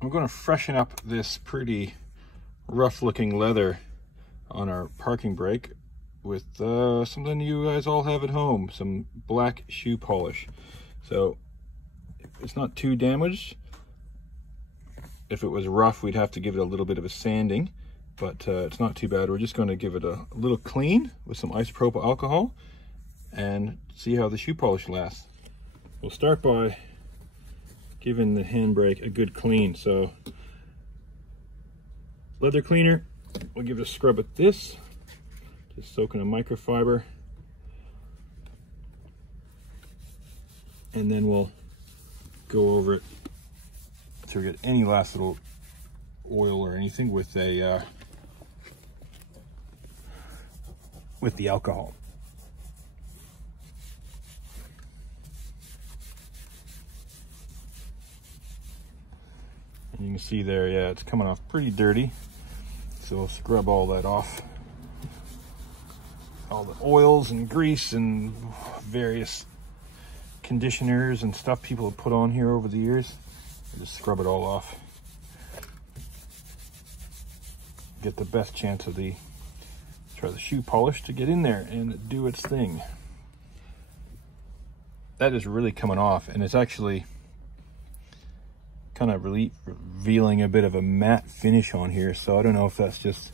I'm going to freshen up this pretty rough looking leather on our parking brake with something you guys all have at home, some black shoe polish. So it's not too damaged. If it was rough, we'd have to give it a little bit of a sanding, but it's not too bad. We're just going to give it a little clean with some isopropyl alcohol and see how the shoe polish lasts. We'll start by giving the handbrake a good clean. So leather cleaner, we'll give it a scrub with this, just soaking a microfiber, and then we'll go over it to get any last little oil or anything with a with the alcohol. And you can see there, yeah, it's coming off pretty dirty. So we'll scrub all that off. All the oils and grease and various conditioners and stuff people have put on here over the years. Just scrub it all off. Get the best chance of the shoe polish to get in there and do its thing. That is really coming off, and it's actually kind of really revealing a bit of a matte finish on here. So I don't know if that's just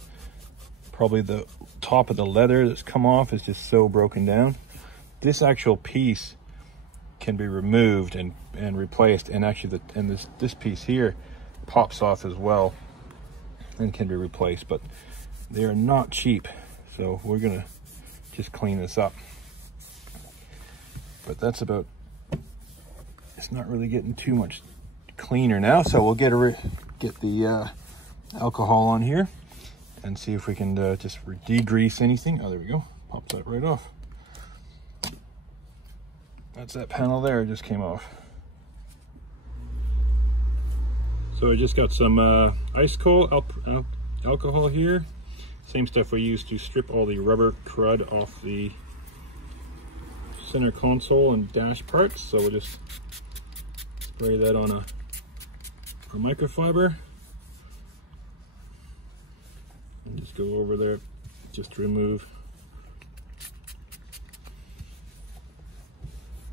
probably the top of the leather that's come off is just so broken down. This actual piece can be removed and replaced, and actually this piece here pops off as well and can be replaced, but they are not cheap, so we're gonna just clean this up. But that's about, it's not really getting too much cleaner now, so we'll get the alcohol on here and see if we can just degrease anything. Oh, there we go, pops that right off. That's that panel there, it just came off. So I just got some ice cold alcohol here. Same stuff we used to strip all the rubber crud off the center console and dash parts. So we'll just spray that on a microfiber and just go over there just to remove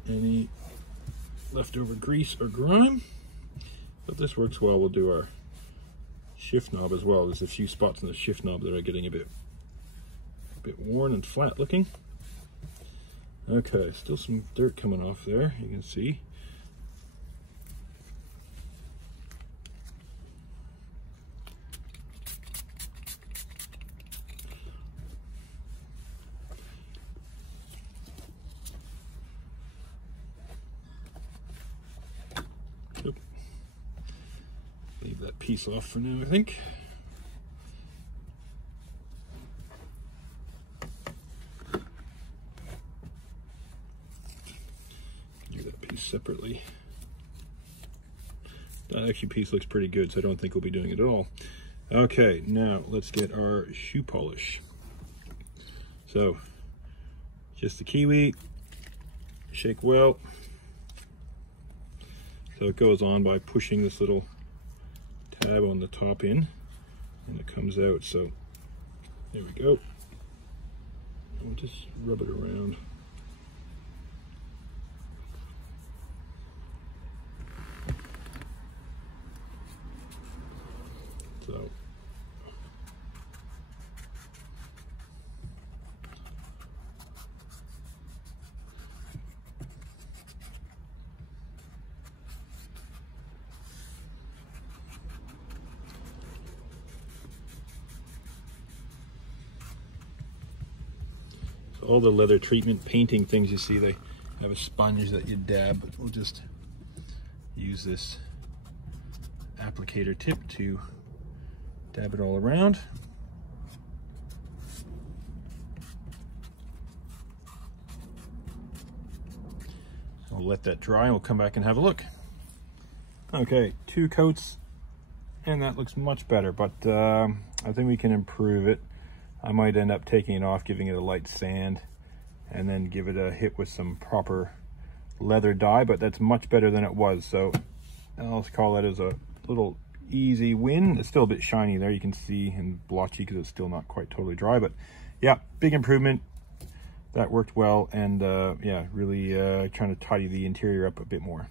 any leftover grease or grime. But this works well. We'll do our shift knob as well. There's a few spots in the shift knob that are getting a bit worn and flat looking. Okay, still some dirt coming off there, you can see. Leave that piece off for now, I think. Do that piece separately. That actually piece looks pretty good, so I don't think we'll be doing it at all. Okay, now let's get our shoe polish. So, just the kiwi, shake well. So it goes on by pushing this little tab on the top in, and it comes out. So there we go. And we'll just rub it around. So all the leather treatment painting things you see, they have a sponge that you dab, but we'll just use this applicator tip to dab it all around. So we'll let that dry and we'll come back and have a look. Okay, 2 coats and that looks much better, but I think we can improve it. I might end up taking it off, giving it a light sand, and then give it a hit with some proper leather dye, but that's much better than it was. So I'll call that as a little easy win. It's still a bit shiny there, you can see, and blotchy because it's still not quite totally dry, but yeah, big improvement. That worked well, and yeah, really trying to tidy the interior up a bit more.